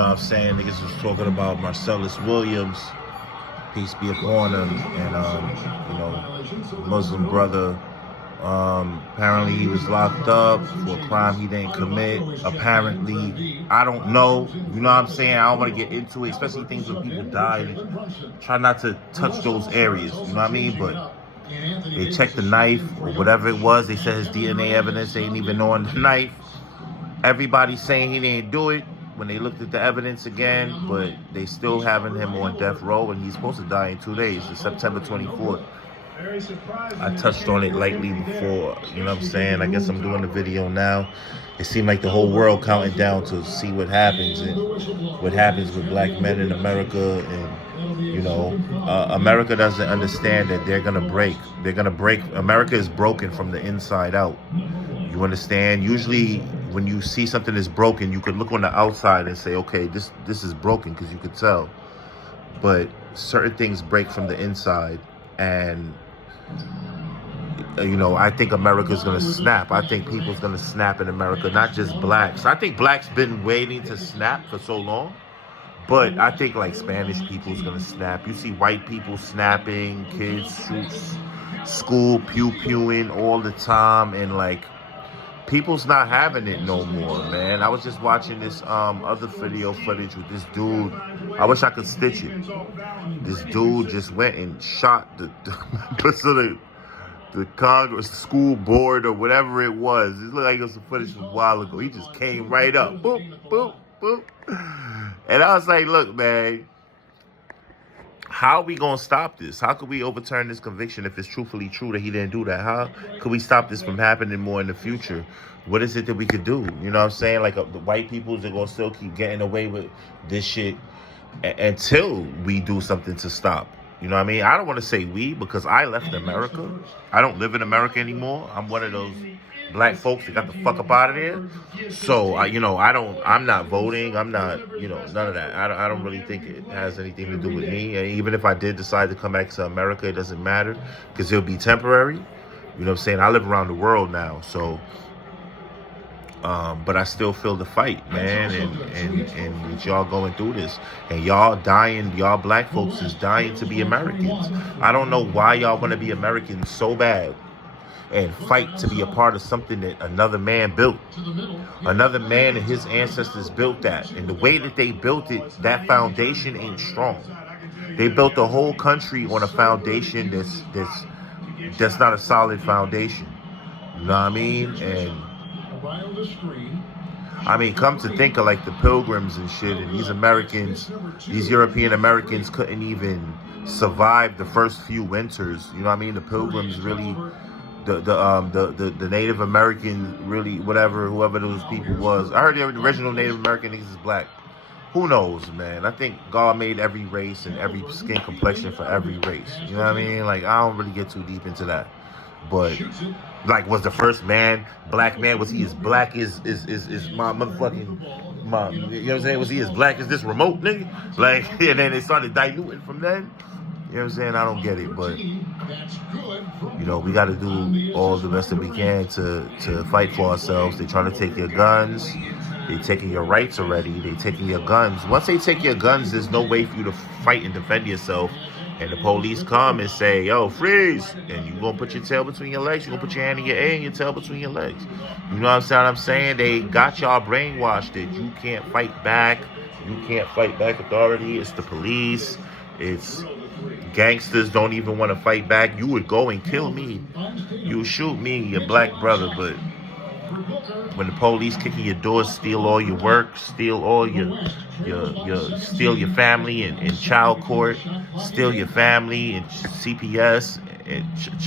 know what I'm saying? Niggas was talking about Marcellus Williams, peace be upon him, and Muslim brother. Apparently he was locked up for a crime he didn't commit. Apparently, I don't know. You know what I'm saying? I don't want to get into it, especially things when people die. Try not to touch those areas. You know what I mean? But they checked the knife or whatever it was. They said his DNA evidence ain't even on the knife. Everybody's saying he didn't do it when they looked at the evidence again, but they still having him on death row, and he's supposed to die in 2 days, it's September 24th. I touched on it lightly before, you know what I'm saying? I guess I'm doing the video now. It seemed like the whole world counting down to see what happens and what happens with black men in America. And, America doesn't understand that they're going to break. They're going to break. America is broken from the inside out. You understand? Usually when you see something that's broken, you could look on the outside and say, okay, this is broken, because you could tell. But certain things break from the inside. And I think America's going to snap. I think people's going to snap in America, not just blacks. I think blacks been waiting to snap for so long. But I think like Spanish people's going to snap. You see white people snapping, kids shoots, school pew-pewing all the time. And like, people's not having it no more, man. I was just watching this other video footage with this dude. I wish I could stitch it. This dude just went and shot the members of the Congress school board or whatever it was. It looked like it was some footage from a while ago. He just came right up. Boop, boop, boop. And I was like, look, man, how are we going to stop this? How could we overturn this conviction if it's truthfully true that he didn't do that? How could we stop this from happening more in the future? What is it that we could do? You know what I'm saying? Like the white people are going to still keep getting away with this shit until we do something to stop. You know what I mean? I don't want to say we, because I left America. I don't live in America anymore. I'm one of those black folks that got the fuck up out of there. So, I'm not voting. I'm not, none of that. I don't really think it has anything to do with me. And even if I did decide to come back to America, it doesn't matter, because it'll be temporary. You know what I'm saying? I live around the world now, so... but I still feel the fight, man, and y'all going through this, and y'all dying, y'all black folks is dying to be Americans. I don't know why y'all want to be Americans so bad and fight to be a part of something that another man built. Another man and his ancestors built that, and the way that they built it, that foundation ain't strong. They built the whole country on a foundation that's not a solid foundation. You know what I mean? And come to think of like the Pilgrims and shit, and these Americans, these European Americans couldn't even survive the first few winters. You know what I mean? The Pilgrims really, the Native American really, whoever those people was. I heard the original Native American niggas is black. Who knows, man? I think God made every race and every skin complexion for every race. You know what I mean? Like, I don't really get too deep into that. But like, was the first black man, was he as black as my motherfucking mom? You know what I'm saying? Was he as black as this remote nigga? Like, and then they started diluting from then. You know what I'm saying? I don't get it, but we got to do all the best that we can to fight for ourselves. They trying to take your guns. They taking your rights already. They taking your guns. Once they take your guns, there's no way for you to fight and defend yourself. And the police come and say, yo, freeze. And you going to put your tail between your legs. You going to put your hand in your ear and your tail between your legs. You know what I'm saying? They got y'all brainwashed that you can't fight back. You can't fight back authority. It's the police. It's gangsters don't even want to fight back. You would go and kill me. You would shoot me, your black brother. But when the police kick in your door, steal all your work, steal all steal your family in child court, steal your family in CPS and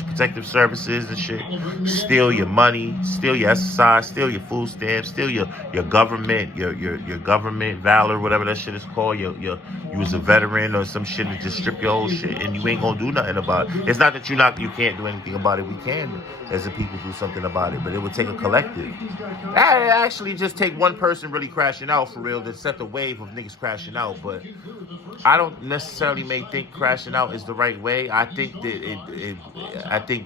protective services and shit, steal your money, steal your SSI, steal your food stamps, steal your government, your government valor, whatever that shit is called. You was a veteran or some shit, and just strip your whole shit, and you ain't gonna do nothing about it. It's not that you can't do anything about it. We can, as a people, do something about it, but it would take a collective. That actually just take one person really crashing out for real to set the wave of niggas crashing out. But I don't necessarily may think crashing out is the right way. I think that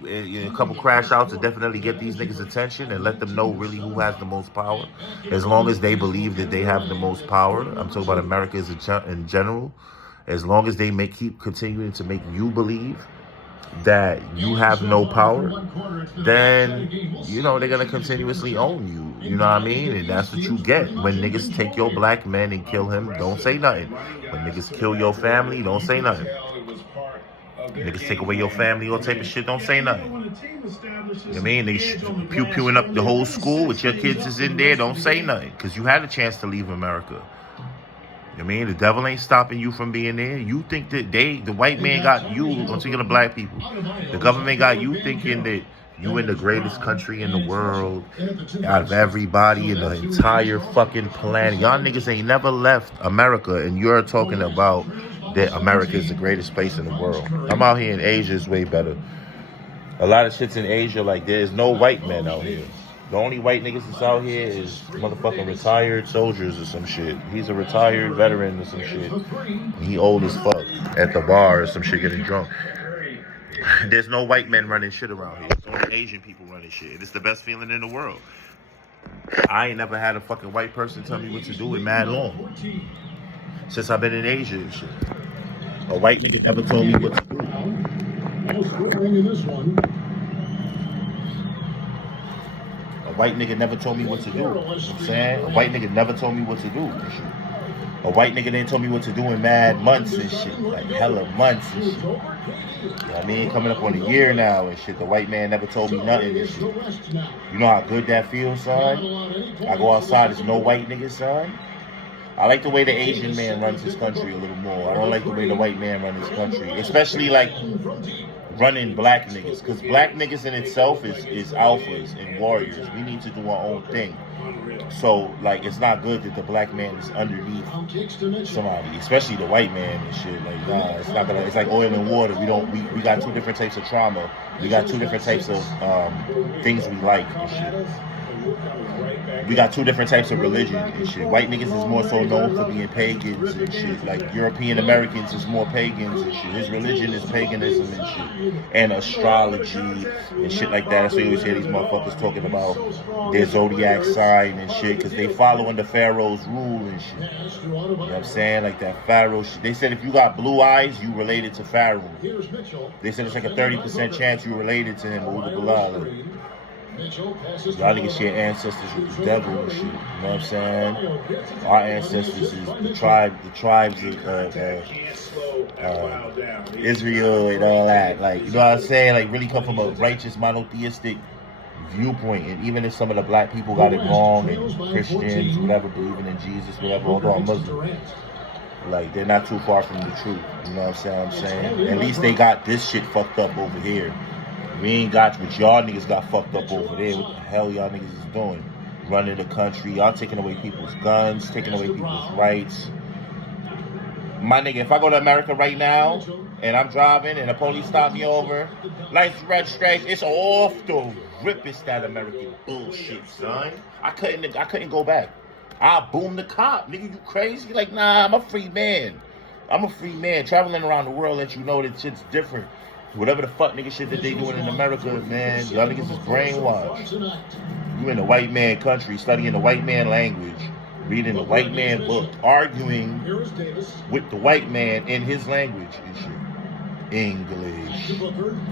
a couple crash outs will definitely get these niggas' attention and let them know really who has the most power. As long as they believe that they have the most power, I'm talking about America in general. As long as they keep continuing to make you believe that you have no power, then, you know, they're going to continuously own you. You know what I mean? And that's what you get. When niggas take your black man and kill him, don't say nothing. When niggas kill your family, don't say nothing. Niggas take away your family, all type of shit, don't say nothing. You know what I mean? Niggas pew-pewing up the whole school with your kids is in there, don't say nothing. Because you had a chance to leave America. I mean, the devil ain't stopping you from being there. You think that the white man got you, I'm speaking of black people, the government got you thinking that you in the greatest country in the world out of everybody in the entire fucking planet. Y'all niggas ain't never left America, and you're talking about that America is the greatest place in the world. I'm out here in Asia, it's way better. A lot of shit's in Asia, like there's no white men out here. The only white niggas that's out here is motherfucking retired soldiers or some shit. He's a retired veteran or some shit. He old as fuck at the bar or some shit getting drunk. There's no white men running shit around here. It's only Asian people running shit. It's the best feeling in the world. I ain't never had a fucking white person tell me what to do in mad long. Since I've been in Asia and shit. A white nigga never told me what to do. A white nigga never told me what to do. You know what I'm saying? A white nigga never told me what to do and shit. A white nigga didn't tell me what to do in mad months and shit. Like hella months and shit. You know what I mean? Coming up on a year now and shit. The white man never told me nothing and shit. You know how good that feels, son? I go outside, there's no white niggas, son. I like the way the Asian man runs his country a little more. I don't like the way the white man runs his country. Especially like running black niggas. Because black niggas in itself is alphas and warriors. We need to do our own thing. So, like, it's not good that the black man is underneath somebody, especially the white man and shit. Like, nah, it's not gonna. It's like oil and water. We got two different types of trauma. We got two different types of things we like and shit. We got two different types of religion and shit. White niggas is more so known for being pagans and shit. Like European Americans is more pagans and shit. His religion is paganism and shit. And astrology and shit like that. So you always hear these motherfuckers talking about their zodiac sign and shit. Because they follow under Pharaoh's rule and shit. You know what I'm saying? Like that Pharaoh shit. They said if you got blue eyes, you related to Pharaoh. They said it's like a 30% chance you related to him. Y'all niggas share ancestors with the devil and shit. You know what I'm saying? Our ancestors is the tribes of Israel and all that. Like, you know what I'm saying? Like, really come from a righteous monotheistic viewpoint. And even if some of the black people got it wrong, and Christians, whatever, believing in Jesus, whatever, although I'm Muslim, like, they're not too far from the truth. You know what I'm saying? At least they got this shit fucked up over here. We ain't got what y'all niggas got fucked up over there. What the hell y'all niggas is doing? Running the country. Y'all taking away people's guns, taking away people's rights. My nigga, if I go to America right now and I'm driving and the police stop me over, lights, red stripes, it's off the rip. It's that American bullshit, son. I couldn't go back. I boom the cop. Nigga, you crazy? Like, nah, I'm a free man. I'm a free man. Traveling around the world let you know that shit's different. Whatever the fuck nigga shit that they doing in America, man, y'all niggas is brainwashed. You in the white man country, studying the white man language, reading the white man book, arguing with the white man in his language and shit. English.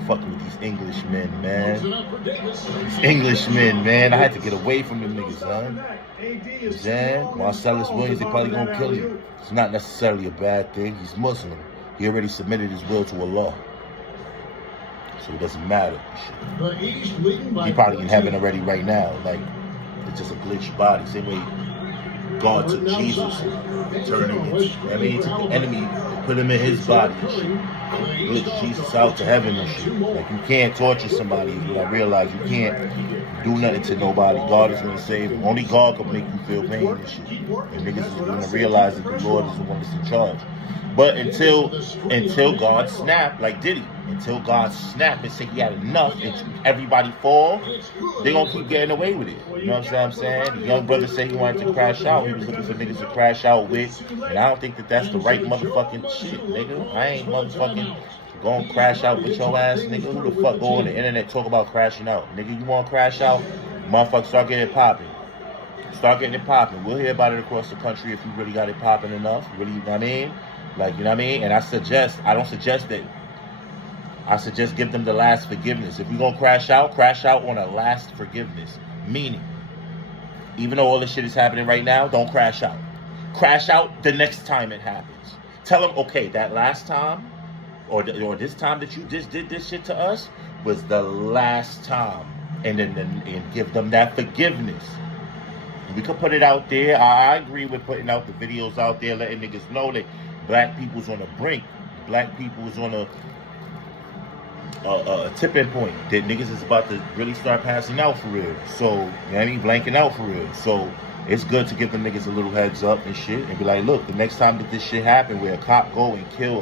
Fucking with these Englishmen, man. These Englishmen, man. I had to get away from them niggas, son. Then Marcellus Williams, they probably gonna kill him. It's not necessarily a bad thing. He's Muslim. He already submitted his will to Allah. So it doesn't matter. He probably in heaven already right now. Like, it's just a glitched body. Same way God took Jesus and turned him into, I mean, he took the enemy and put him in his body and shit. Glitched Jesus out to heaven and shit. Like, you can't torture somebody. What I realize, you can't do nothing to nobody. God is going to save him. Only God can make you feel pain and shit. And niggas is going to realize that the Lord is the one that's in charge. But until God snapped, like Diddy. until God snap and say he had enough and everybody fall, they gonna keep getting away with it. You know what I'm saying? The young brother said he wanted to crash out. He was looking for niggas to crash out with. And I don't think that that's the right motherfucking shit, nigga. I ain't motherfucking gonna crash out with your ass, nigga. Who the fuck go on the internet talk about crashing out? Nigga, you wanna crash out? Motherfucker, start getting it popping. Start getting it popping. We'll hear about it across the country if you really got it popping enough. Really, you know what I mean? Like, you know what I mean? And I suggest give them the last forgiveness. If you're going to crash out on a last forgiveness. Meaning, even though all this shit is happening right now, don't crash out. Crash out the next time it happens. Tell them, okay, that last time, or this time that you just did this shit to us, was the last time. And then give them that forgiveness. We could put it out there. I agree with putting out the videos out there, letting niggas know that black people's on the brink. Black people is on a tipping point. That niggas is about to really start passing out for real. So, you know what I mean? Blanking out for real. So, it's good to give the niggas a little heads up and shit. And be like, look, the next time that this shit happen where a cop go and kill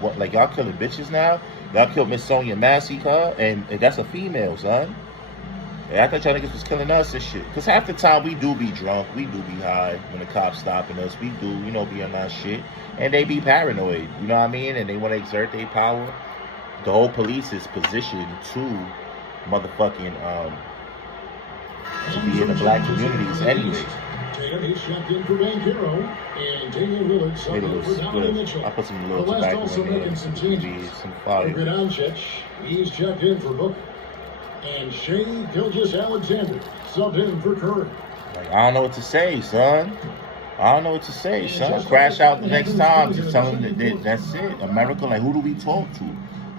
what, like y'all killing bitches now? Y'all killed Miss Sonia Massey, and that's a female, son. I thought y'all niggas was killing us and shit. Because half the time we do be drunk. We do be high when the cops stopping us. We do, you know, be on that shit. And they be paranoid. You know what I mean? And they want to exert their power. The whole police is positioned to motherfucking, to be in the black communities anyway. I put some little tobacco in there. Some fire. He's checked in for Booker. And Shea Gilgeous-Alexander subbed in for Curry. Like, I don't know what to say, son. I don't know what to say, son. Crash out the next time. Just tell them that that's it. America, like, who do we talk to?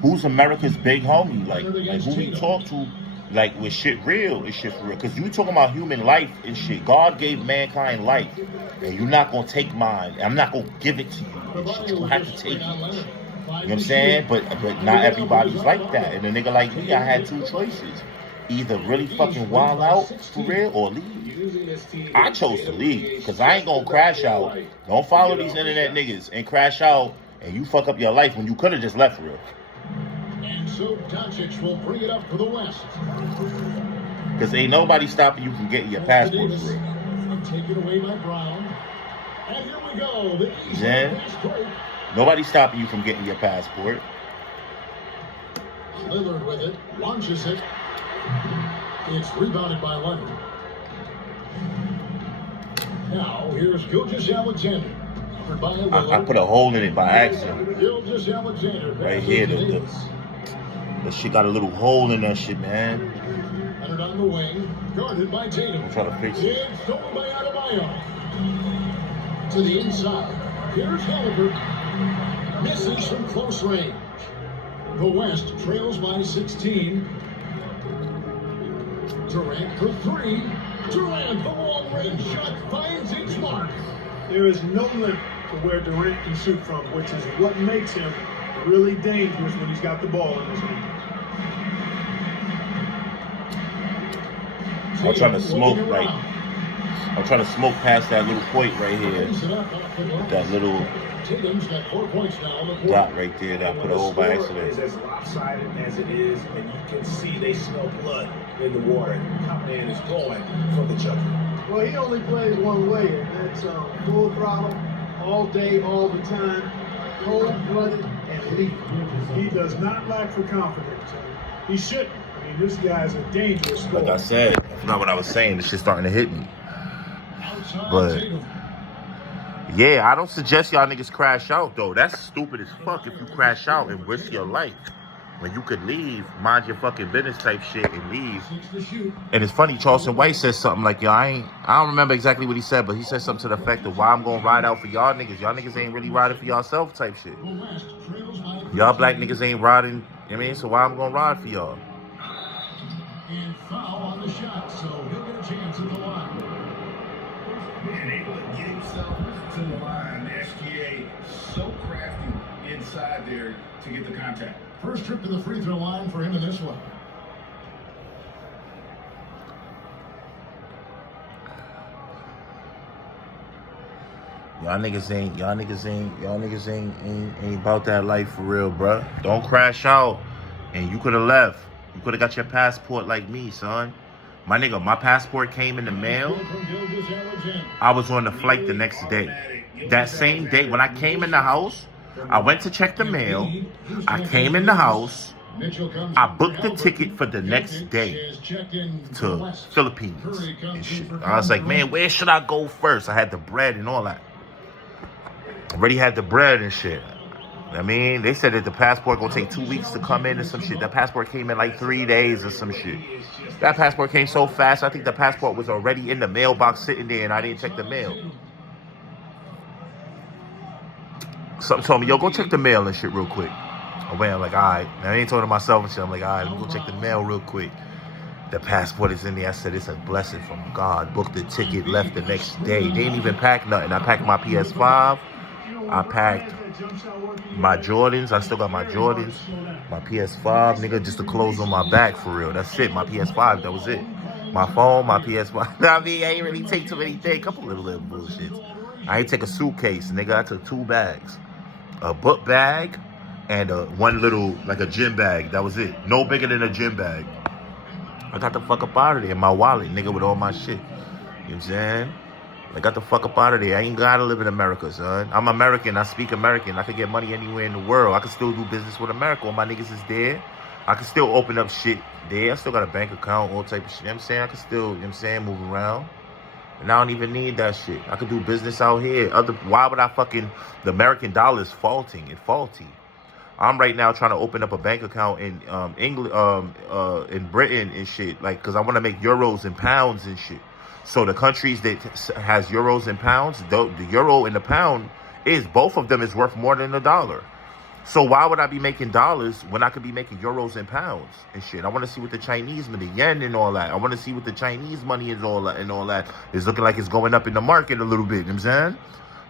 Who's America's big homie? Like who we talk to, like, with shit real? It's shit for real. Because you talking about human life and shit. God gave mankind life. And you're not going to take mine. I'm not going to give it to you and shit. You're going to have to take it. You know what I'm saying? But not everybody's like that. And a nigga like me, I had two choices. Either really fucking wild out for real or leave. I chose to leave because I ain't gonna crash out. Don't follow these internet niggas and crash out and you fuck up your life when you could have just left for real. And so Doncic will bring it up for the West. Because ain't nobody stopping you from getting your passport for real. Taken away by Brown. And here we go. Yeah. Nobody's stopping you from getting your passport. Lillard with it, launches it. It's rebounded by Leonard. Now here's Gilgeous-Alexander. I put a hole in it by accident. Gilgeous-Alexander. Right here, the shit got a little hole in that shit, man. Leonard on the wing, guarded by Tatum. I'm trying to fix it. It's stolen by Adebayo. To the inside. Here's Halliburton. Misses from close range. The West trails by 16. Durant for three. Durant, the long-range shot finds its mark. There is no limit to where Durant can shoot from, which is what makes him really dangerous when he's got the ball in his hand. I'm trying to smoke, like, I'm trying to smoke past that little point right here. That little dot right there that I put a hole by accident. Is as lopsided as it is, and you can see they smell blood in the water. Top man is going for the jumper. Well, he only plays one way, and that's full throttle, all day, all the time, cold-blooded, and lethal. He does not lack for confidence. He shouldn't. I mean, this guy's a dangerous scorer. Like I said, I forgot what I was saying. This shit's starting to hit me. But yeah, I don't suggest y'all niggas crash out though. That's stupid as fuck if you crash out and risk your life when you could leave, mind your fucking business type shit and leave. And it's funny, Charleston White says something like, yo, I don't remember exactly what he said, but he said something to the effect of why I'm gonna ride out for y'all niggas. Y'all niggas ain't really riding for yourself type shit. Y'all black niggas ain't riding, you know what I mean? So why I'm gonna ride for y'all? And foul on the shot, so he'll get a chance at the line. Being able to get himself to the line, SGA so crafty inside there to get the contact. First trip to the free throw line for him in this one. Y'all niggas ain't about that life for real, bruh. Don't crash out. And you could have left. You could have got your passport like me, son. My nigga, my passport came in the mail. I was on the flight the next day. That same day, when I came in the house, I went to check the mail. I came in the house. I booked the ticket for the next day to Philippines and shit. I was like, man, where should I go first? I had the bread and all that. Already had the bread and shit. I mean, they said that the passport gonna take 2 weeks to come in or some shit. That passport came in like 3 days or some shit. That passport came so fast, I think the passport was already in the mailbox sitting there and I didn't check the mail. Something told me, yo, go check the mail and shit real quick. I went, I'm like, all right. And I ain't talking to myself and shit. I'm like, all right, let me go check the mail real quick. The passport is in there. I said, it's a blessing from God. Booked the ticket, left the next day. They didn't even pack nothing. I packed my PS5. I packed my Jordans. I still got my Jordans. My PS5, nigga, just the clothes on my back for real. That's it. My PS5, that was it. My phone, my PS5. I mean, I ain't really take too many things. A couple little bullshits. I ain't take a suitcase, nigga. I took 2 bags. A book bag and one little, like a gym bag. That was it. No bigger than a gym bag. I got the fuck up out of there. My wallet, nigga, with all my shit. You know what I'm saying? I got the fuck up out of there. I ain't gotta live in America, son. I'm American. I speak American. I can get money anywhere in the world. I can still do business with America. All my niggas is there. I can still open up shit there. I still got a bank account, all type of shit. You know what I'm saying? I can still, you know what I'm saying, move around. And I don't even need that shit. I could do business out here. Why would I fucking... The American dollar is faulty. I'm right now trying to open up a bank account in England, in Britain and shit. Like, because I want to make euros and pounds and shit. So the countries that has euros and pounds, the euro and the pound both of them is worth more than the dollar. So why would I be making dollars when I could be making euros and pounds and shit? I want to see what the Chinese money, the yen and all that. I want to see what the Chinese money is all that and all that. It's looking like it's going up in the market a little bit. You know what I'm saying?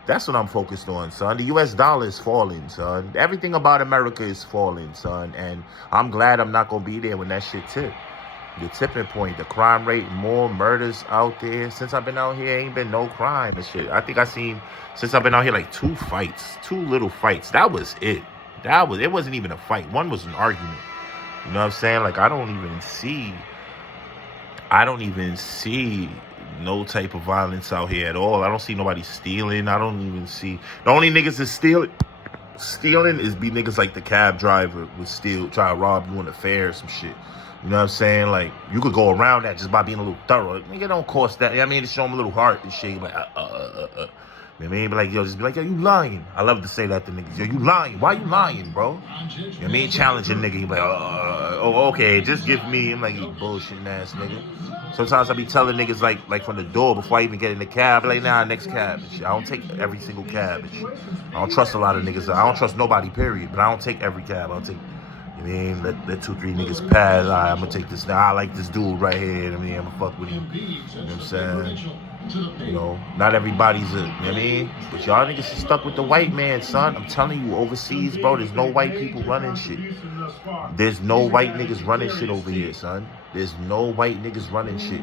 That's what I'm focused on, son. The U.S. dollar is falling, son. Everything about America is falling, son. And I'm glad I'm not going to be there when that shit tip. The tipping point, the crime rate, more murders out there. Since I've been out here, ain't been no crime and shit. I think I seen, since I've been out here, like 2 fights. 2 little fights. That was it. It wasn't even a fight. One was an argument. You know what I'm saying? Like, I don't even see no type of violence out here at all. I don't see nobody stealing. I don't even see. The only niggas that stealing is be niggas like the cab driver would steal, try to rob you on the fair or some shit. You know what I'm saying? Like, you could go around that just by being a little thorough. Nigga, don't cost that. I mean, to show them a little heart and shit. Like, You know what I mean? Be like, yo, just be like, yo, you lying. I love to say that to niggas. Yo, you lying. Why you lying, bro? You know what I mean? Challenging nigga. You be like, oh, okay, just give me. I'm like, you bullshitting ass nigga. Sometimes I be telling niggas like from the door before I even get in the cab, like, nah, next cab and shit. I don't take every single cab and shit. I don't trust a lot of niggas. I don't trust nobody, period. But I don't take every cab. I'll take, you know what I mean? Let 2, 3 niggas pass. All right, I'm gonna take this. Now I like this dude right here. I mean, I'm gonna fuck with him. You know what I'm saying? You know, not everybody's you know what I mean? But y'all niggas is stuck with the white man, son. I'm telling you, overseas, bro, there's no white people running shit. There's no white niggas running shit over here, son. There's no white niggas running shit.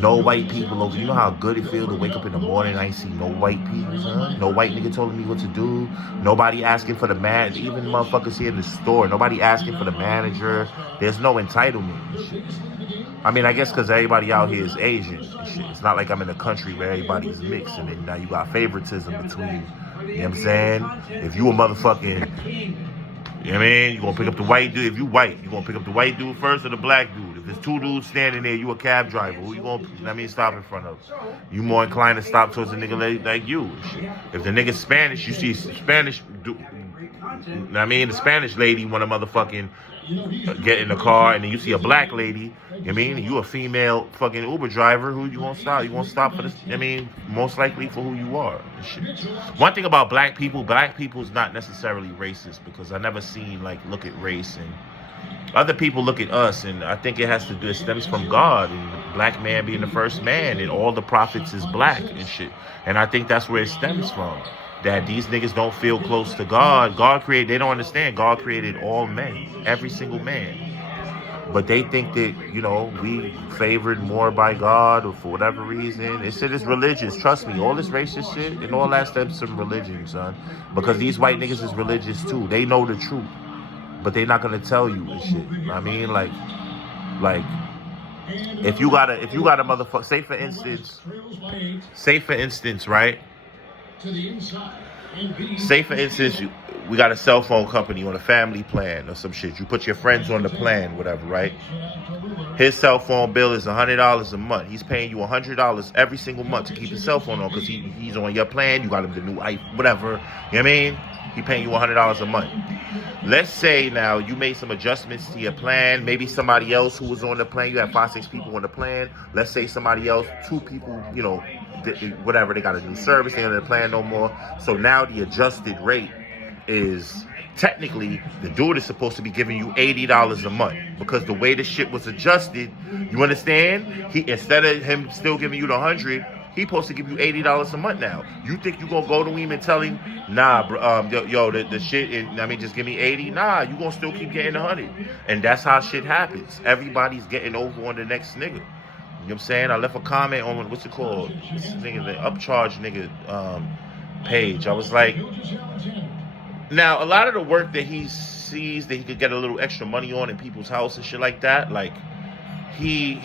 No white people over. You know how good it feel to wake up in the morning and I ain't see no white people, son? No white nigga telling me what to do. Nobody asking for the man. Even motherfuckers here in the store. Nobody asking for the manager. There's no entitlement and shit. I mean, I guess because everybody out here is Asian and shit. It's not like I'm in a country where everybody's mixed and then now you got favoritism between, you know what I'm saying? If you a motherfucking, you know what I mean? You gonna pick up the white dude. If you white, you gonna pick up the white dude first or the black dude? If there's 2 dudes standing there, you a cab driver. Who you gonna, you know what I mean, stop in front of? You more inclined to stop towards a nigga like you. If the nigga's Spanish, you see Spanish dude. You know what I mean? The Spanish lady want to motherfucking get in the car, and then you see a black lady, you know what I mean? You a female fucking Uber driver, who you gonna stop? You gonna stop for this, I mean, most likely for who you are. And shit. One thing about black people's not necessarily racist, because I never seen, like, look at race, and other people look at us, and I think it stems from God, and the black man being the first man, and all the prophets is black and shit. And I think that's where it stems from. That these niggas don't feel close to God. They don't understand. God created all men. Every single man. But they think that, you know, we favored more by God or for whatever reason. This shit is religious. Trust me, all this racist shit and all that stems from religion, son. Because these white niggas is religious too. They know the truth. But they not gonna tell you and shit. I mean, like if you got a motherfucker, say for instance, right? Say for instance, we got a cell phone company on a family plan or some shit. You put your friends on the plan, whatever, right? His cell phone bill is $100 a month. He's paying you $100 every single month to keep his cell phone on because he's on your plan. You got him the new iPhone, whatever. You know what I mean? He paying you $100 a month. Let's say now you made some adjustments to your plan. Maybe somebody else who was on the plan, you had 5-6 people on the plan. Let's say somebody else, 2 people, you know, whatever, they got a new service, they on the plan no more. So now the adjusted rate is technically the dude is supposed to be giving you $80 a month because the way the shit was adjusted, you understand? He, instead of him still giving you the 100, he supposed to give you $80 a month now. You think you gonna go to him and tell him, nah, bro, the shit, just give me 80? Nah, you gonna still keep getting 100. And that's how shit happens. Everybody's getting over on the next nigga. You know what I'm saying? I left a comment on, what's it called? This nigga, the upcharge nigga page. I was like, now, a lot of the work that he sees that he could get a little extra money on in people's house and shit like that, like, he's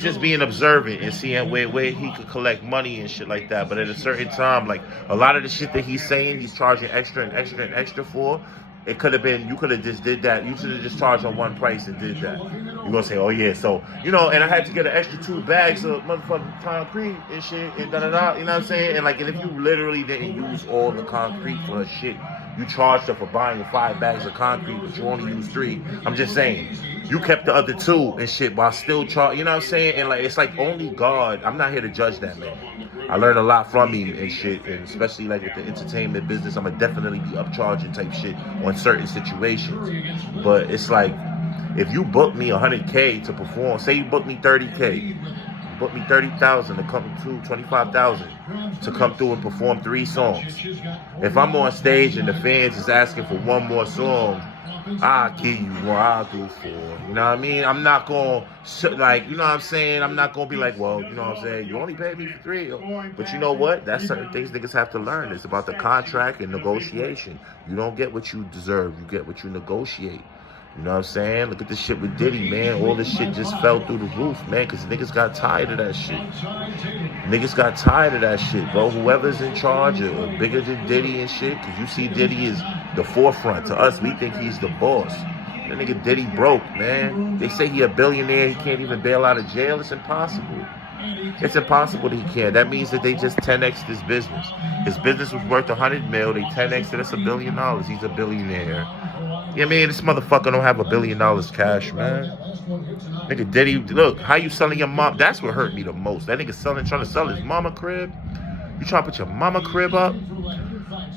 just being observant and seeing where he could collect money and shit like that. But at a certain time, like, a lot of the shit that he's saying he's charging extra and extra and extra for, it could have been, you could have just did that. You should have just charged on one price and did that. You're going to say, oh, yeah, so, you know, and I had to get an extra 2 bags of motherfucking concrete and shit and da-da-da, you know what I'm saying? And, like, and if you literally didn't use all the concrete for shit, you charged her for buying 5 bags of concrete, but you only used 3. I'm just saying, you kept the other 2 and shit while still charging, you know what I'm saying? And, like, it's like only God, I'm not here to judge that man. I learned a lot from him and shit, and especially like with the entertainment business, I'm gonna definitely be upcharging type shit on certain situations. But it's like, if you book me $100K to perform, say you book me $30K, book me $30,000 to come through, $25,000 to come through and perform 3 songs. If I'm on stage and the fans is asking for one more song, I'll give you one, I'll do 4. You know what I mean? I'm not going to, like, you know what I'm saying? I'm not going to be like, well, you know what I'm saying? You only paid me for 3. But you know what? That's certain things niggas have to learn. It's about the contract and negotiation. You don't get what you deserve. You get what you negotiate. You know what I'm saying? Look at this shit with Diddy, man. All this shit just fell through the roof, man, because niggas got tired of that shit. Niggas got tired of that shit, bro. Whoever's in charge or bigger than Diddy and shit, because you see Diddy is the forefront. To us, we think he's the boss. That nigga Diddy broke, man. They say he a billionaire. He can't even bail out of jail. It's impossible. It's impossible that he can. That means that they just 10x'd his business. His business was worth $100 million. They 10x'd it. That's $1 billion. He's a billionaire. Yeah, man, this motherfucker don't have $1 billion cash, man. Nigga Diddy, look, how you selling your mom? That's what hurt me the most. That nigga trying to sell his mama crib. You trying to put your mama crib up?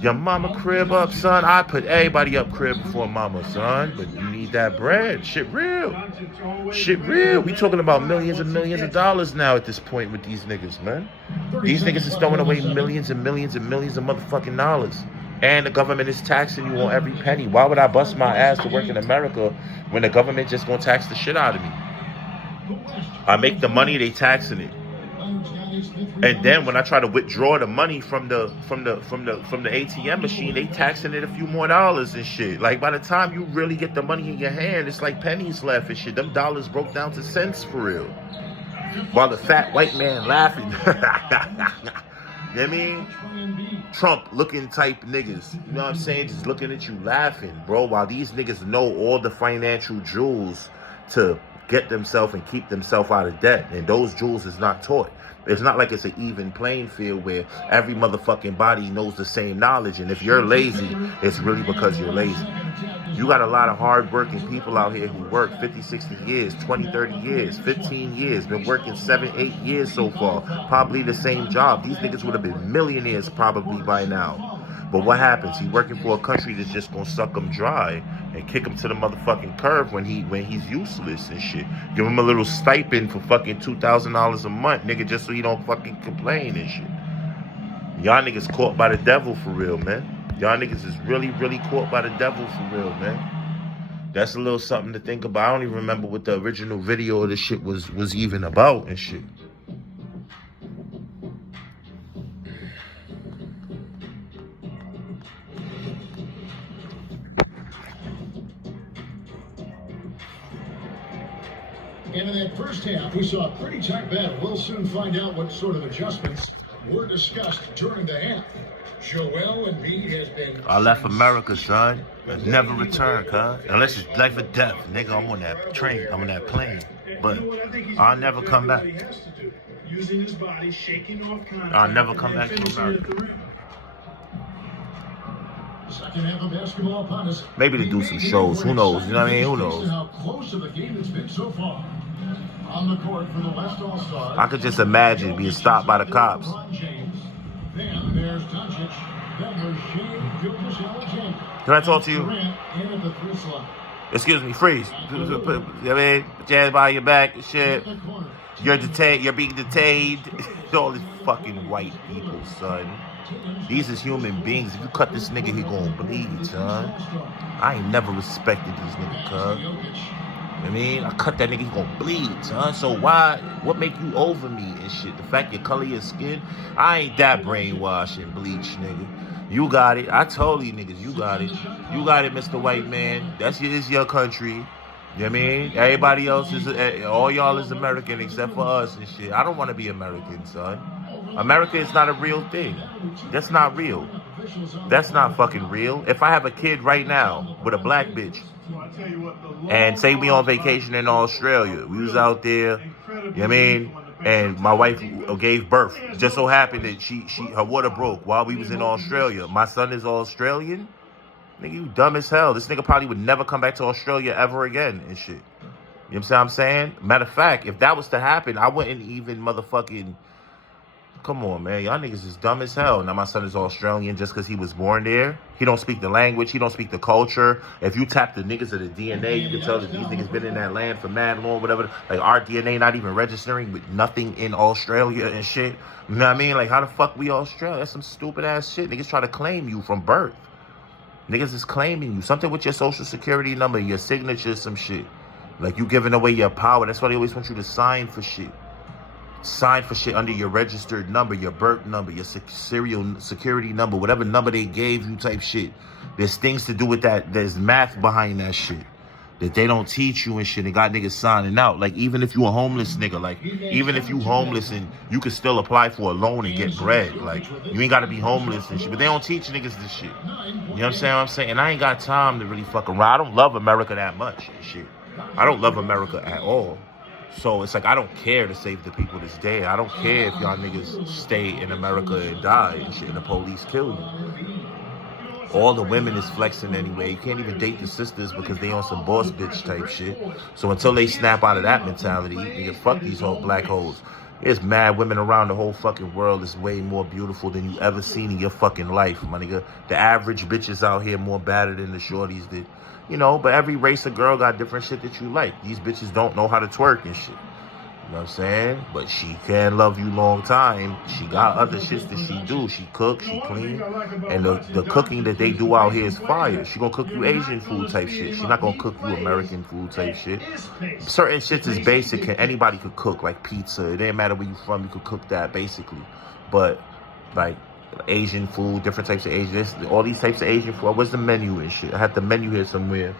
Your mama crib up, son. I put everybody up crib before mama, son. But you need that bread. Shit real. Shit real. We talking about millions and millions of dollars now at this point with these niggas, man. These niggas is throwing away millions and millions and millions of motherfucking dollars. And the government is taxing you on every penny. Why would I bust my ass to work in America when the government just gonna tax the shit out of me? I make the money, they taxing it. And then when I try to withdraw the money from the ATM machine, they taxing it a few more dollars and shit. Like by the time you really get the money in your hand, it's like pennies left and shit. Them dollars broke down to cents for real. While the fat white man laughing. You know what I mean? Trump looking type niggas. You know what I'm saying? Just looking at you laughing, bro. While these niggas know all the financial jewels to get themselves and keep themselves out of debt. And those jewels is not taught. It's not like it's an even playing field where every motherfucking body knows the same knowledge. And if you're lazy, it's really because you're lazy. You got a lot of hard-working people out here who work 50, 60 years, 20, 30 years, 15 years, been working 7, 8 years so far, probably the same job. These niggas would have been millionaires probably by now. But what happens? He's working for a country that's just gonna suck him dry and kick him to the motherfucking curb when he's useless and shit. Give him a little stipend for fucking $2,000 a month, nigga, just so he don't fucking complain and shit. Y'all niggas caught by the devil for real, man. Y'all niggas is really, really caught by the devil for real, man. That's a little something to think about. I don't even remember what the original video of this shit was even about and shit. And in that first half, we saw a pretty tight battle. We'll soon find out what sort of adjustments were discussed during the half. Joel Embiid has been... I left America, son. Never return, cuz. Unless it's life or death. Nigga, I'm on that train. I'm on that plane. But I'll never come back. Using his body, shaking off contact. I'll never come back to America. Second half of basketball upon us. Maybe to do some shows. Who knows? You know what I mean? Who knows? How close of a game it's been so far. On the court for the West All-Stars. I could just imagine being stopped by the cops. Then there's Doncic. Then there's Shane Gilgeous-Alexander. Can I talk to you? Durant in at the 3 slot. Excuse me, freeze. You know what I mean? Put your hands behind your back and shit. You're detained. You're being detained. All these fucking white people, son. These is human beings. If you cut this nigga, he gonna bleed, son. I ain't never respected this nigga, cuz. I mean, I cut that nigga, he gonna bleed, son. So what make you over me and shit? The fact you color your skin? I ain't that brainwashed and bleached, nigga. You got it. I told you niggas, you got it. You got it, Mr. White Man. It's your country. You know what I mean? Everybody else is, all y'all is American except for us and shit. I don't want to be American, son. America is not a real thing. That's not real. That's not fucking real. If I have a kid right now with a black bitch, and say we on vacation in Australia, we was out there, you know what I mean? And my wife gave birth. Just so happened that her water broke while we was in Australia. My son is Australian. Nigga, you dumb as hell. This nigga probably would never come back to Australia ever again and shit. You know what I'm saying? Matter of fact, if that was to happen, I wouldn't even motherfucking... Come on, man. Y'all niggas is dumb as hell. Now my son is Australian just because he was born there. He don't speak the language. He don't speak the culture. If you tap the niggas of the DNA, you can tell that these niggas been in that land for mad long, whatever. Like, our DNA not even registering with nothing in Australia and shit. You know what I mean? Like, how the fuck we Australia? That's some stupid ass shit. Niggas try to claim you from birth. Niggas is claiming you. Something with your social security number, your signature, some shit. Like, you giving away your power. That's why they always want you to sign for shit. Sign for shit under your registered number, your birth number, your serial security number, whatever number they gave you type shit. There's things to do with that. There's math behind that shit that they don't teach you and shit. They got niggas signing out. Like, even if you a homeless nigga, like, even if you homeless and you can still apply for a loan and get bread. Like, you ain't got to be homeless and shit. But they don't teach niggas this shit. You know what I'm saying? And I ain't got time to really fuck around. I don't love America that much and shit. I don't love America at all. So it's like, I don't care to save the people this day. I don't care if y'all niggas stay in America and die and shit and the police kill you. All the women is flexing anyway. You can't even date the sisters because they on some boss bitch type shit. So until they snap out of that mentality, nigga, fuck these whole black hoes. There's mad women around the whole fucking world is way more beautiful than you ever seen in your fucking life, my nigga. The average bitches out here more better than the shorties did. You know, but every race of girl got different shit that you like. These bitches don't know how to twerk and shit. You know what I'm saying? But she can love you long time. She got other shits that she do. She cook, she clean. And the cooking that they do out here is fire. She gonna cook you Asian food type shit. She not gonna cook you American food type shit. Certain shits is basic and anybody could cook, like pizza. It didn't matter where you from, you could cook that basically. But like Asian food, different types of Asian, all these types of Asian food. What's the menu and shit? I had the menu here somewhere.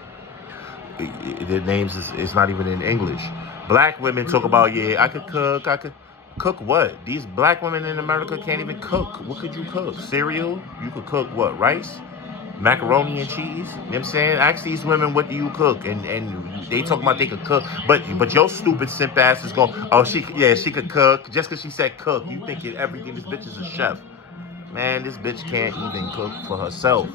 The names is not even in English. Black women talk about, yeah, I could cook what? These black women in America can't even cook. What could you cook? Cereal? You could cook what? Rice? Macaroni and cheese? You know what I'm saying? Ask these women, what do you cook? And they talk about they could cook. But your stupid simp ass is going, oh, she could cook. Just because she said cook, you thinking everything, this bitch is a chef. Man, this bitch can't even cook for herself.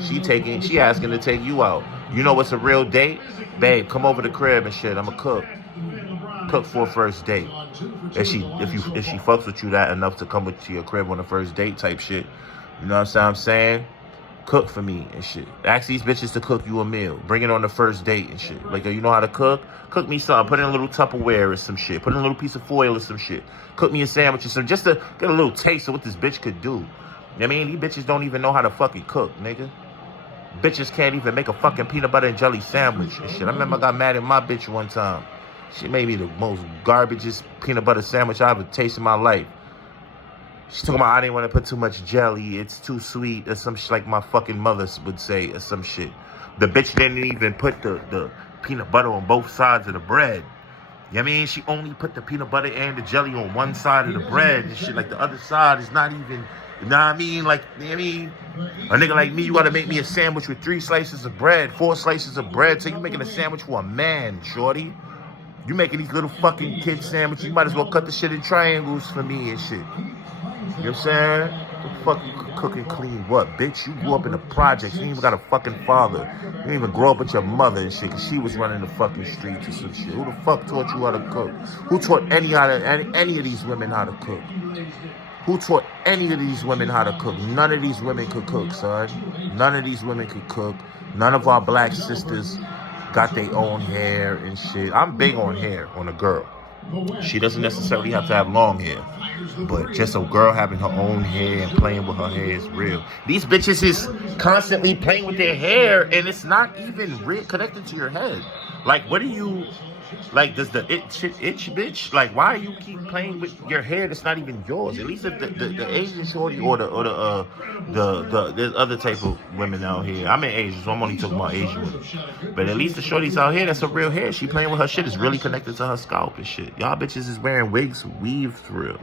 She asking to take you out. You know what's a real date? Babe, come over the crib and shit. I'ma cook. Cook for a first date. If she fucks with you that enough to come to your crib on a first date type shit. You know what I'm saying? Cook for me and shit. Ask these bitches to cook you a meal. Bring it on the first date and shit. Like, you know how to cook? Cook me something. Put in a little Tupperware or some shit. Put in a little piece of foil or some shit. Cook me a sandwich or something. Just to get a little taste of what this bitch could do. I mean, these bitches don't even know how to fucking cook, nigga. Bitches can't even make a fucking peanut butter and jelly sandwich and shit. I remember I got mad at my bitch one time. She made me the most garbagest peanut butter sandwich I ever tasted in my life. She talking about I didn't want to put too much jelly. It's too sweet or some shit like my fucking mother would say or some shit. The bitch didn't even put the peanut butter on both sides of the bread. You know what I mean? She only put the peanut butter and the jelly on one side of the bread and shit. Like the other side is not even, you know what I mean? Like, you know what I mean? A nigga like me, you gotta make me a sandwich with 3 slices of bread, 4 slices of bread. So you making a sandwich for a man, shorty. You making these little fucking kid sandwiches. You might as well cut the shit in triangles for me and shit. You know what I'm saying? The fuck you cooking clean what, bitch? You grew up in the projects. You ain't even got a fucking father. You didn't even grow up with your mother and shit, because she was running the fucking streets or some shit. Who the fuck taught you how to cook? Who taught any of these women how to cook? Who taught any of these women how to cook? None of these women could cook, son. None of these women could cook. None of our black sisters got their own hair and shit. I'm big on hair on a girl. She doesn't necessarily have to have long hair, but just a girl having her own hair and playing with her hair is real. These bitches is constantly playing with their hair, and it's not even connected to your head. Like, what do you, like, does the itch, bitch? Like, why you keep playing with your hair that's not even yours? At least if the Asian shorty or the there's other type of women out here. I'm in Asia, so I'm only talking about Asian women. But at least the shorties out here, that's a real hair. She playing with her shit. It's really connected to her scalp and shit. Y'all bitches is wearing wigs weave through.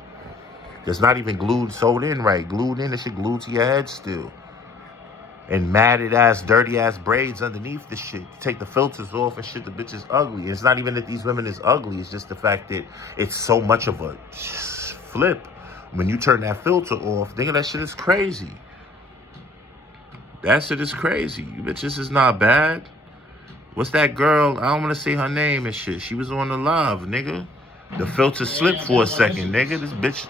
It's not even sewed in right. Glued in, that shit glued to your head still. And matted ass, dirty ass braids underneath the shit. Take the filters off and shit, the bitch is ugly. And it's not even that these women is ugly. It's just the fact that it's so much of a flip. When you turn that filter off, nigga, that shit is crazy. That shit is crazy. You bitches is not bad. What's that girl? I don't want to say her name and shit. She was on the live, nigga. The filter slipped for a second, nigga. This bitch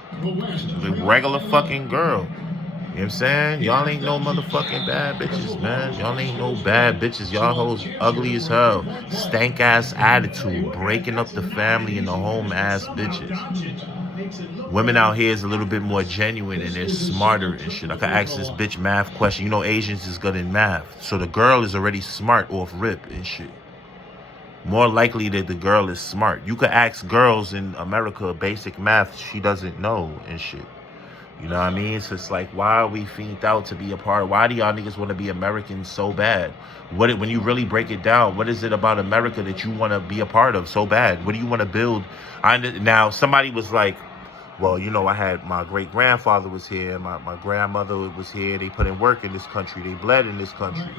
is a regular fucking girl. You know what I'm saying? Y'all ain't no motherfucking bad bitches, man. Y'all ain't no bad bitches. Y'all hoes ugly as hell. Stank ass attitude. Breaking up the family and the home ass bitches. Women out here is a little bit more genuine and they're smarter and shit. I could ask this bitch math question. You know Asians is good in math. So the girl is already smart off rip and shit. More likely that the girl is smart. You could ask girls in America basic math she doesn't know and shit. You know what I mean? So it's like, why are we fiended out to be a part? Why do y'all niggas want to be Americans so bad? When you really break it down, what is it about America that you want to be a part of so bad? What do you want to build? Now, somebody was like, well, you know, I had my great-grandfather was here. My grandmother was here. They put in work in this country. They bled in this country.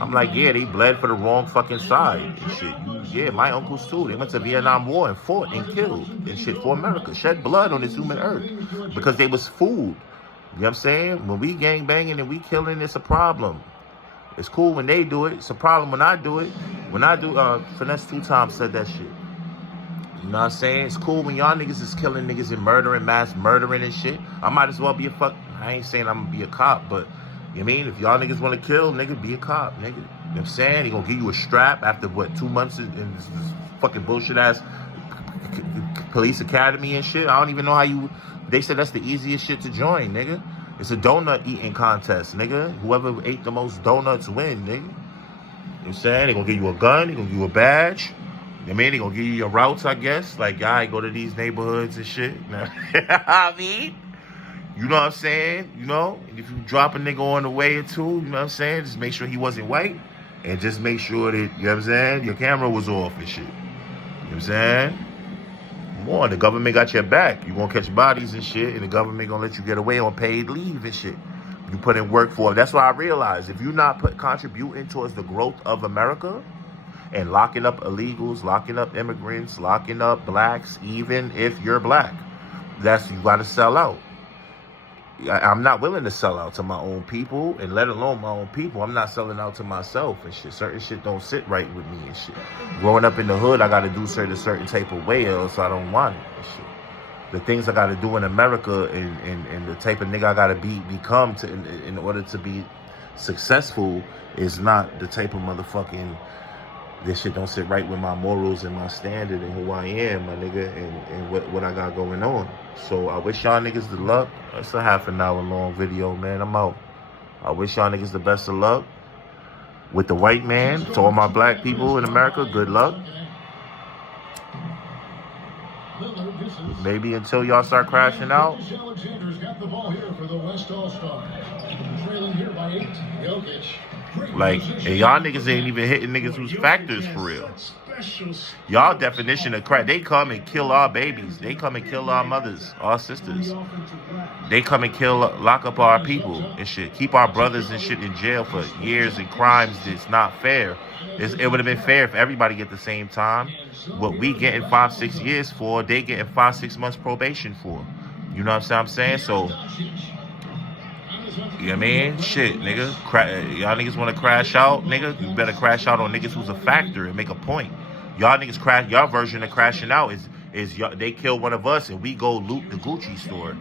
I'm like, yeah, they bled for the wrong fucking side and shit. Yeah, my uncles too. They went to Vietnam War and fought and killed and shit for America. Shed blood on this human earth because they was food. You know what I'm saying? When we gang banging and we killing, it's a problem. It's cool when they do it. It's a problem when I do it. When I do, Finesse 2 times said that shit. You know what I'm saying? It's cool when y'all niggas is killing niggas and murdering, mass murdering and shit. I might as well be I ain't saying I'm gonna be a cop, but you know what I mean? If y'all niggas want to kill, nigga, be a cop, nigga. You know what I'm saying? He gonna give you a strap after, what, 2 months in this fucking bullshit ass police academy and shit. I don't even know how they said that's the easiest shit to join, nigga. It's a donut eating contest, nigga. Whoever ate the most donuts win, nigga. You know what I'm saying? They gonna give you a gun, they gonna give you a badge. I mean, they gonna give you your routes, I guess. Like, I go to these neighborhoods and shit. I mean, you know what I'm saying? You know, if you drop a nigga on the way or two, you know what I'm saying? Just make sure he wasn't white. And just make sure that, you know what I'm saying, your camera was off and shit. You know what I'm saying? Come on, the government got your back. You gonna catch bodies and shit, and the government gonna let you get away on paid leave and shit. You put in work for it. That's what I realized. If you're not contributing towards the growth of America, and locking up illegals, locking up immigrants, locking up blacks, even if you're black, you gotta sell out. I'm not willing to sell out to my own people, and let alone my own people. I'm not selling out to myself and shit. Certain shit don't sit right with me and shit. Growing up in the hood, I gotta do certain type of way, else I don't want it and shit. The things I gotta do in America and the type of nigga I gotta become in order to be successful is not the type of motherfucking. This shit don't sit right with my morals and my standard and who I am, my nigga, and what I got going on. So I wish y'all niggas the luck. It's a half an hour long video, man. I'm out. I wish y'all niggas the best of luck. with the white man. To all my black people in America, good luck. Maybe until y'all start crashing out. Alexander's got the ball here for the West All-Star. Trailing here by 8. Jokic. Like, and y'all niggas ain't even hitting niggas who's factors for real. Y'all definition of crack, they come and kill our babies. They come and kill our mothers, our sisters. They come and lock up our people and shit. Keep our brothers and shit in jail for years and crimes that's not fair. It would have been fair if everybody get the same time. What we getting 5-6 years for, they getting 5-6 months probation for. You know what I'm saying? So, you know what I mean? Shit, nigga. Y'all niggas want to crash out, nigga? You better crash out on niggas who's a factor and make a point. Y'all niggas crash. Y'all version of crashing out is they kill one of us and we go loot the Gucci store.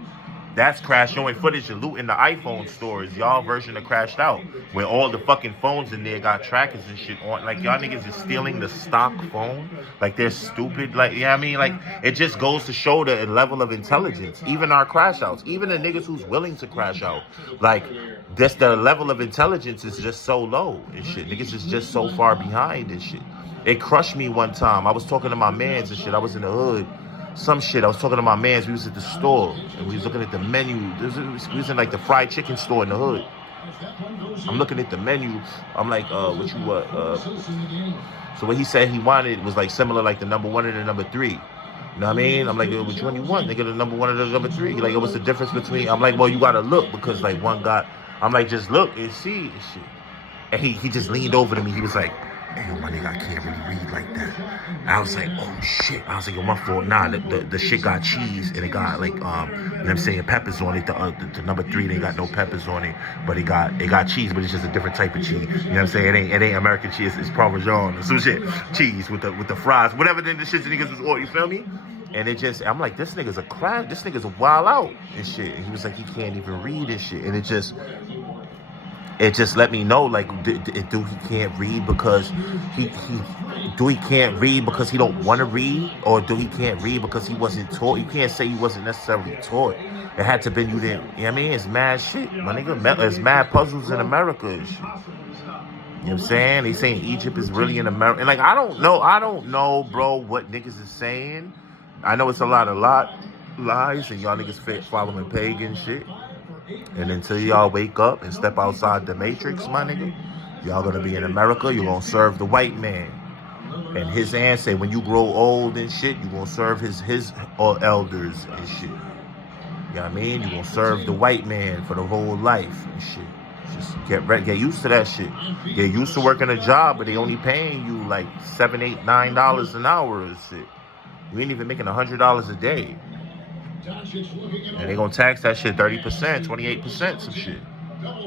That's crash showing footage of looting the iPhone stores. Y'all version of crashed out, where all the fucking phones in there got trackers and shit on. Like, y'all niggas is stealing the stock phone. Like, they're stupid. Like, you know what I mean? Like, it just goes to show the level of intelligence. Even our crash outs, even the niggas who's willing to crash out, like, just the level of intelligence is just so low and shit. Niggas is just so far behind and shit. It crushed me one time. I was talking to my mans and shit. I was in the hood. Some shit. I was talking to my mans. We was at the store and we was looking at the menu. We was in like the fried chicken store in the hood. I'm looking at the menu. I'm like, what you what? So what he said he wanted was like similar, like the number 1 and the number 3. You know what I mean? I'm like, which one you want? Nigga, the number 1 and the number 3. Like, what's the difference between? I'm like, well, you gotta look because like one got. I'm like, just look and see and shit. And he just leaned over to me. He was like, hey, yo, my nigga, I can't really read like that. And I was like, oh, shit. I was like, yo, my fault. Nah, the shit got cheese, and it got, like, you know what I'm saying, peppers on it. The number 3, they got no peppers on it, but it got cheese, but it's just a different type of cheese. You know what I'm saying? It ain't American cheese. It's Parmesan or some shit. Cheese with the fries. Whatever the shit the niggas was on, you feel me? And it just, I'm like, this nigga's a crack. This nigga's a wild out and shit. And he was like, he can't even read and shit. And it just let me know, like, do he can't read because he can't read because he don't want to read, or do he can't read because he wasn't taught? You can't say he wasn't necessarily taught. It had to be you didn't. You know what I mean? It's mad shit, my nigga. It's mad puzzles in America and shit. You know what I'm saying? They saying Egypt is really in America. And like, I don't know, bro, what niggas is saying. I know it's a lot of lies and y'all niggas following pagan shit. And until y'all wake up and step outside the matrix, my nigga, y'all gonna be in America, you're gonna serve the white man. And his ancestors, when you grow old and shit, you're gonna serve his elders and shit. You know what I mean? You're gonna serve the white man for the whole life and shit. Just get used to that shit. Get used to working a job, but they only paying you like $7, $8, $9 an hour and shit. You ain't even making $100 a day. And they gonna tax that shit 30%, 28%, some shit.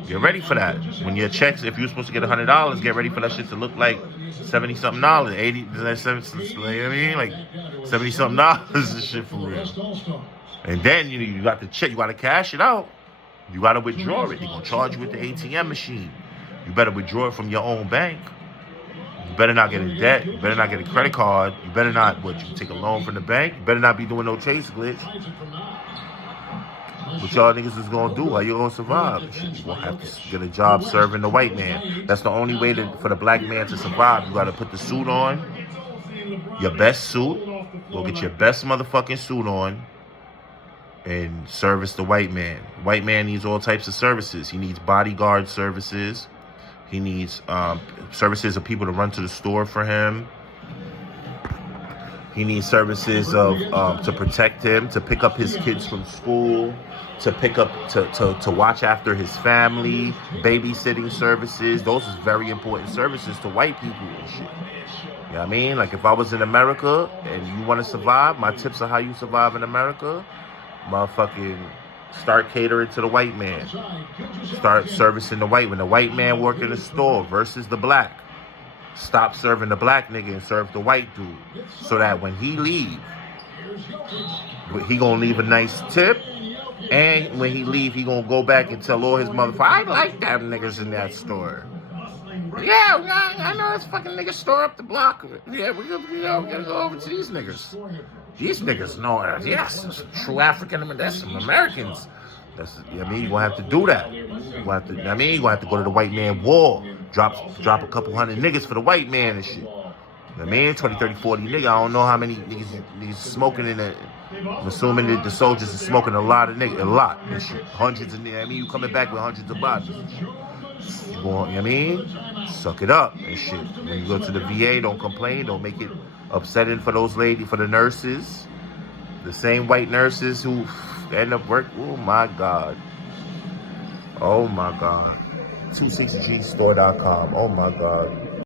Get ready for that. When your checks, if you're supposed to get $100, get ready for that shit to look like $70-something, 80, you know what I mean? Like $70-something and shit for real. And then you got the check, you gotta cash it out. You gotta withdraw it. They're gonna charge you with the ATM machine. You better withdraw it from your own bank. You better not get in debt. You better not get a credit card. You better not, you take a loan from the bank. You better not be doing no chase glitch. What y'all niggas is gonna do? How you gonna survive? You gonna have to get a job serving the white man. That's the only way for the black man to survive. You gotta put the suit on, your best suit. Go get your best motherfucking suit on and service the white man. White man needs all types of services. He needs bodyguard services. He needs services of people to run to the store for him. He needs services of to protect him, to pick up his kids from school, to pick up to watch after his family, babysitting services. Those is very important services to white people and shit. You know what I mean? Like, if I was in America and you want to survive, my tips on how you survive in America, motherfucking start catering to the white man. Start servicing the white. When the white man work in the store versus the black, stop serving the black nigga and serve the white dude. So that when he leave, he gonna leave a nice tip. And when he leave, he gonna go back and tell all his motherfuckers, I like them niggas in that store. Yeah, I know this fucking nigga store up the block. Yeah, we gotta go over to these niggas. These niggas know us. Yes, it's true African. That's some Americans. That's, you know what I mean? You're gonna have to do that. You're gonna have to go to the white man wall. drop a couple hundred niggas for the white man and shit. You know what I mean? 20, 30, 40 nigga. I don't know how many niggas smoking in the. I'm assuming that the soldiers are smoking a lot of niggas, a lot and shit. Hundreds of niggas. I mean, you coming back with hundreds of bodies. You know what I mean? Suck it up and shit. When you go to the VA, don't complain. Don't make it upsetting for those ladies, for the nurses. The same white nurses who end up work. Oh my God. Oh my God. 26gstore.com. Oh my God.